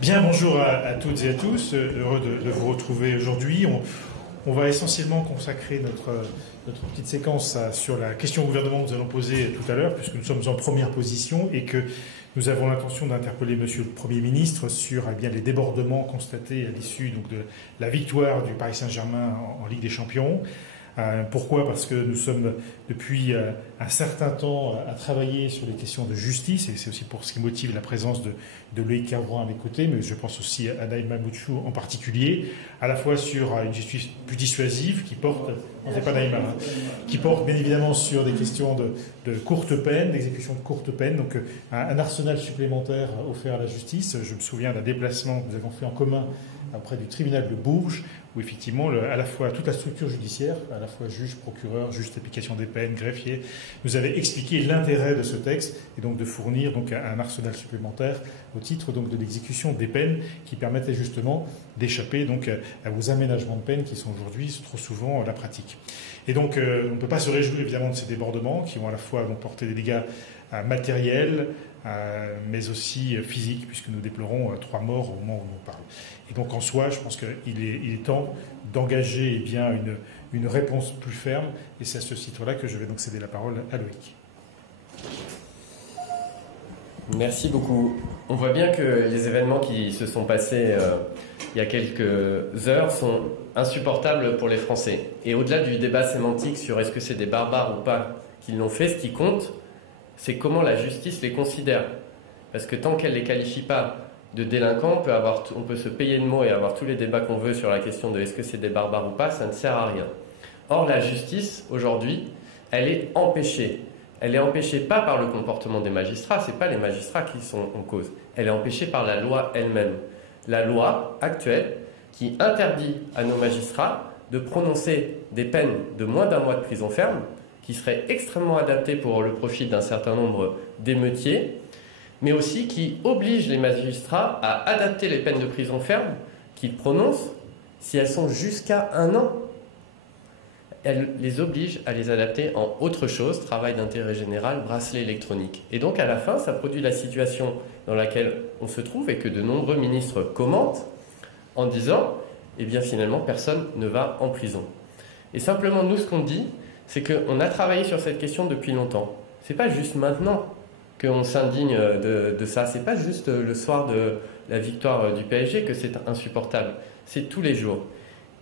Bien, bonjour à toutes et à tous. Heureux de vous retrouver aujourd'hui. On va essentiellement consacrer notre petite séquence sur la question au gouvernement que nous allons poser tout à l'heure, puisque nous sommes en première position et que nous avons l'intention d'interpeller Monsieur le Premier ministre sur bien, les débordements constatés à l'issue de la victoire du Paris Saint-Germain en Ligue des Champions. Pourquoi ? Parce que nous sommes depuis un certain temps à travailler sur les questions de justice, et c'est aussi pour ce qui motive la présence de Loïc Kervran à mes côtés, mais je pense aussi à Naïma Boutchou en particulier, à la fois sur une justice plus dissuasive qui porte, qui porte bien évidemment sur des questions de courte peine, d'exécution de courte peine, donc un arsenal supplémentaire offert à la justice. Je me souviens d'un déplacement que nous avons fait en commun auprès du tribunal de Bourges, où effectivement, à la fois toute la structure judiciaire, à la fois juge, procureur, juge d'application des peines, greffier, nous avait expliqué l'intérêt de ce texte et donc de fournir donc un arsenal supplémentaire au titre donc de l'exécution des peines qui permettait justement d'échapper donc aux aménagements de peine qui sont aujourd'hui trop souvent la pratique. Et donc on ne peut pas se réjouir évidemment de ces débordements qui vont à la fois porter des dégâts matériels, mais aussi physiques, puisque nous déplorons 3 morts au moment où on parle. Et donc en soi, je pense qu'il est temps d'engager une réponse plus ferme, et c'est à ce titre-là que je vais donc céder la parole à Loïc. Merci beaucoup. On voit bien que les événements qui se sont passés il y a quelques heures sont insupportables pour les Français. Et au-delà du débat sémantique sur est-ce que c'est des barbares ou pas qui l'ont fait, ce qui compte, c'est comment la justice les considère. Parce que tant qu'elle ne les qualifie pas de délinquants, on peut se payer de mots et avoir tous les débats qu'on veut sur la question de est-ce que c'est des barbares ou pas, ça ne sert à rien. Or, la justice, aujourd'hui, elle est empêchée. Elle est empêchée pas par le comportement des magistrats, ce n'est pas les magistrats qui sont en cause. Elle est empêchée par la loi elle-même. La loi actuelle qui interdit à nos magistrats de prononcer des peines de moins d'1 mois de prison ferme, qui seraient extrêmement adaptées pour le profit d'un certain nombre d'émeutiers, mais aussi qui oblige les magistrats à adapter les peines de prison ferme qu'ils prononcent si elles sont jusqu'à 1 an. Elle les oblige à les adapter en autre chose, travail d'intérêt général, bracelet électronique. Et donc à la fin, ça produit la situation dans laquelle on se trouve et que de nombreux ministres commentent en disant « Eh bien finalement, personne ne va en prison ». Et simplement, nous, ce qu'on dit, c'est qu'on a travaillé sur cette question depuis longtemps. Ce n'est pas juste maintenant qu'on s'indigne de ça. Ce n'est pas juste le soir de la victoire du PSG que c'est insupportable. C'est tous les jours.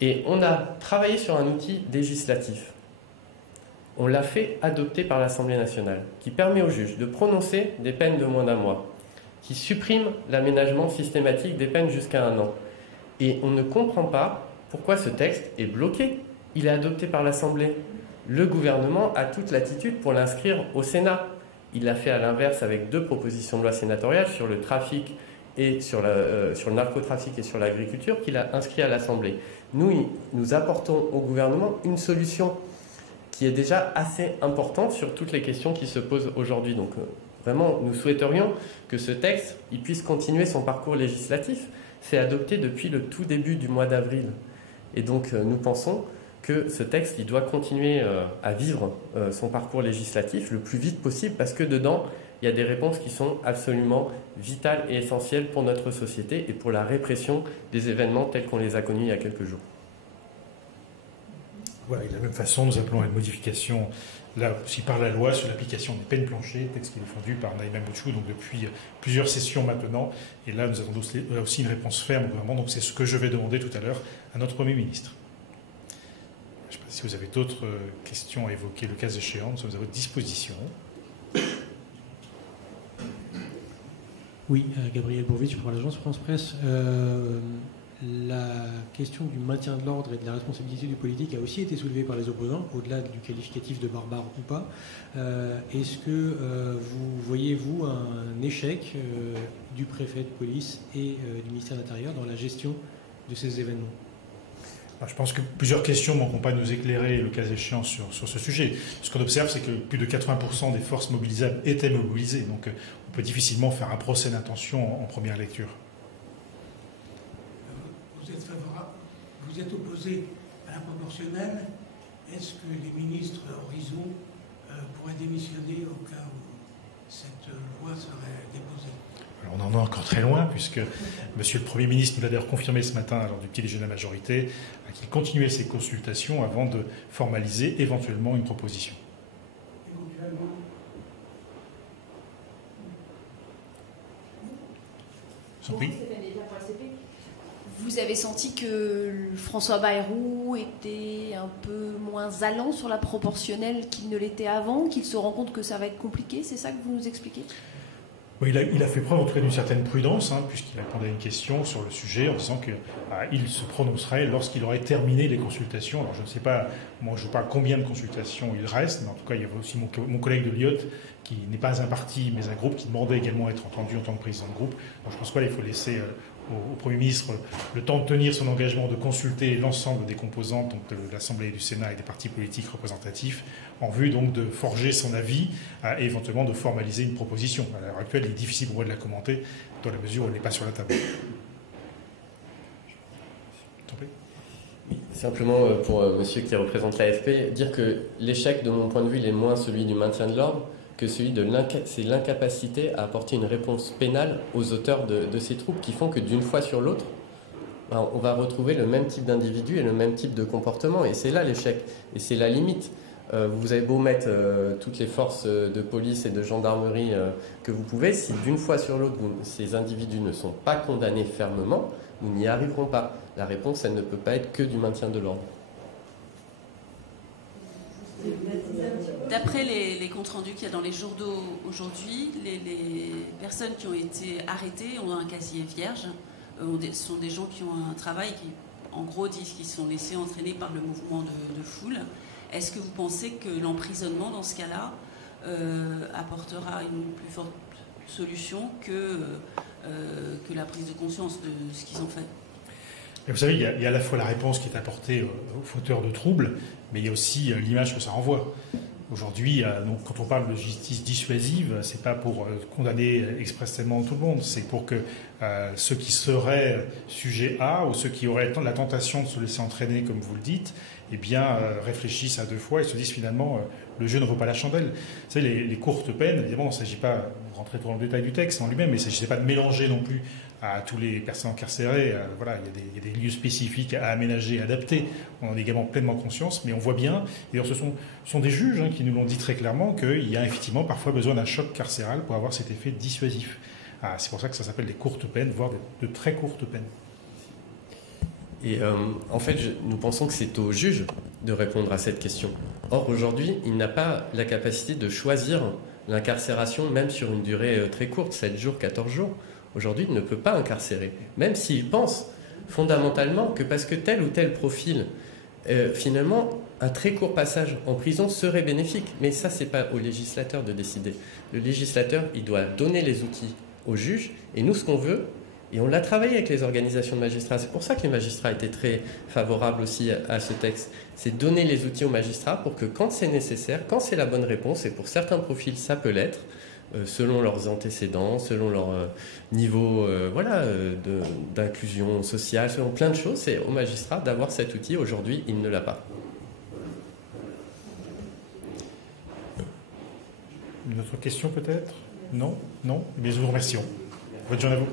Et on a travaillé sur un outil législatif. On l'a fait adopter par l'Assemblée nationale, qui permet aux juges de prononcer des peines de moins d'1 mois, qui supprime l'aménagement systématique des peines jusqu'à 1 an. Et on ne comprend pas pourquoi ce texte est bloqué. Il est adopté par l'Assemblée. Le gouvernement a toute latitude pour l'inscrire au Sénat. Il l'a fait à l'inverse avec 2 propositions de loi sénatoriales sur le trafic et sur le narcotrafic et sur l'agriculture qu'il a inscrit à l'Assemblée. Nous apportons au gouvernement une solution qui est déjà assez importante sur toutes les questions qui se posent aujourd'hui. Donc vraiment, nous souhaiterions que ce texte il puisse continuer son parcours législatif. C'est adopté depuis le tout début du mois d'avril. Et donc nous pensons que ce texte il doit continuer à vivre son parcours législatif le plus vite possible parce que dedans, il y a des réponses qui sont absolument vitales et essentielles pour notre société et pour la répression des événements tels qu'on les a connus il y a quelques jours. Voilà, et de la même façon, nous appelons à une modification, là aussi par la loi, sur l'application des peines planchées, texte qui est défendu par Naïma Boutchou, donc depuis plusieurs sessions maintenant. Et là, nous avons aussi une réponse ferme au gouvernement, donc c'est ce que je vais demander tout à l'heure à notre Premier ministre. Je ne sais pas si vous avez d'autres questions à évoquer, le cas échéant, nous sommes à votre disposition. Oui, Gabriel Bourvitch pour l'agence France-Presse. La question du maintien de l'ordre et de la responsabilité du politique a aussi été soulevée par les opposants, au-delà du qualificatif de barbare ou pas. Est-ce que vous voyez-vous un échec du préfet de police et du ministère de l'Intérieur dans la gestion de ces événements ? Alors, je pense que plusieurs questions ne manqueront pas de nous éclairer, le cas échéant, sur ce sujet. Ce qu'on observe, c'est que plus de 80% des forces mobilisables étaient mobilisées. Donc, on peut difficilement faire un procès d'intention en première lecture. Vous êtes favorable, vous êtes opposé à la proportionnelle. Est-ce que les ministres Horizon pourraient démissionner au cas où cette loi serait déposée ? Alors on en est encore très loin, puisque Monsieur le Premier ministre nous l'a d'ailleurs confirmé ce matin lors du petit déjeuner de la majorité, qu'il continuait ses consultations avant de formaliser éventuellement une proposition. Éventuellement. Je vous en prie. Vous avez senti que François Bayrou était un peu moins allant sur la proportionnelle qu'il ne l'était avant, qu'il se rend compte que ça va être compliqué, c'est ça que vous nous expliquez ? Oui, il a fait preuve en tout cas d'une certaine prudence, puisqu'il répondait à une question sur le sujet en disant qu'il se prononcerait lorsqu'il aurait terminé les consultations. Alors je ne sais pas, moi je ne sais pas combien de consultations il reste, mais en tout cas il y avait aussi mon collègue de Lyotte, qui n'est pas un parti mais un groupe, qui demandait également à être entendu en tant que président de groupe. Donc je pense qu'il faut laisser au Premier ministre le temps de tenir son engagement de consulter l'ensemble des composantes donc de l'Assemblée et du Sénat et des partis politiques représentatifs en vue donc de forger son avis et éventuellement de formaliser une proposition. À l'heure actuelle, il est difficile pour moi de la commenter dans la mesure où elle n'est pas sur la table. Oui, simplement pour monsieur qui représente l'AFP, dire que l'échec de mon point de vue il est moins celui du maintien de l'ordre que celui de l'incapacité à apporter une réponse pénale aux auteurs de ces troubles qui font que d'une fois sur l'autre, on va retrouver le même type d'individu et le même type de comportement. Et c'est là l'échec. Et c'est la limite. Vous avez beau mettre toutes les forces de police et de gendarmerie que vous pouvez, si d'une fois sur l'autre, ces individus ne sont pas condamnés fermement, nous n'y arriverons pas. La réponse, elle ne peut pas être que du maintien de l'ordre. D'après les comptes rendus qu'il y a dans les journaux aujourd'hui, les personnes qui ont été arrêtées ont un casier vierge. Ce sont des gens qui ont un travail qui, en gros, disent qu'ils sont laissés entraîner par le mouvement de foule. Est-ce que vous pensez que l'emprisonnement, dans ce cas-là, apportera une plus forte solution que la prise de conscience de ce qu'ils ont fait ? Et vous savez, il y a à la fois la réponse qui est apportée aux fauteurs de troubles, mais il y a aussi l'image que ça renvoie. Aujourd'hui, donc, quand on parle de justice dissuasive, c'est pas pour condamner expressément tout le monde, c'est pour que ceux qui seraient sujets à ou ceux qui auraient la tentation de se laisser entraîner, comme vous le dites, eh bien, réfléchissent à deux fois et se disent finalement le jeu ne vaut pas la chandelle. Vous savez, les courtes peines, évidemment, il ne s'agit pas de rentrer trop dans le détail du texte en lui-même, mais il ne s'agissait pas de mélanger non plus à tous les personnes incarcérées. Voilà, il y a des lieux spécifiques à aménager, adapter. On en est également pleinement conscience, mais on voit bien, et ce sont des juges qui nous l'ont dit très clairement, qu'il y a effectivement parfois besoin d'un choc carcéral pour avoir cet effet dissuasif. C'est pour ça que ça s'appelle des courtes peines, voire de très courtes peines. Et en fait, nous pensons que c'est au juge de répondre à cette question. Or, aujourd'hui, il n'a pas la capacité de choisir l'incarcération, même sur une durée très courte, 7 jours, 14 jours. Aujourd'hui, il ne peut pas incarcérer, même s'il pense fondamentalement que parce que tel ou tel profil, finalement, un très court passage en prison serait bénéfique. Mais ça, ce n'est pas au législateur de décider. Le législateur, il doit donner les outils au juge, et nous, ce qu'on veut, et on l'a travaillé avec les organisations de magistrats, c'est pour ça que les magistrats étaient très favorables aussi à ce texte, c'est donner les outils aux magistrats pour que quand c'est nécessaire, quand c'est la bonne réponse, et pour certains profils ça peut l'être, selon leurs antécédents, selon leur niveau d'inclusion sociale, selon plein de choses, c'est aux magistrats d'avoir cet outil. Aujourd'hui, il ne l'a pas. Une autre question peut-être ? Non ? Mais nous vous remercions. Bonne journée à vous.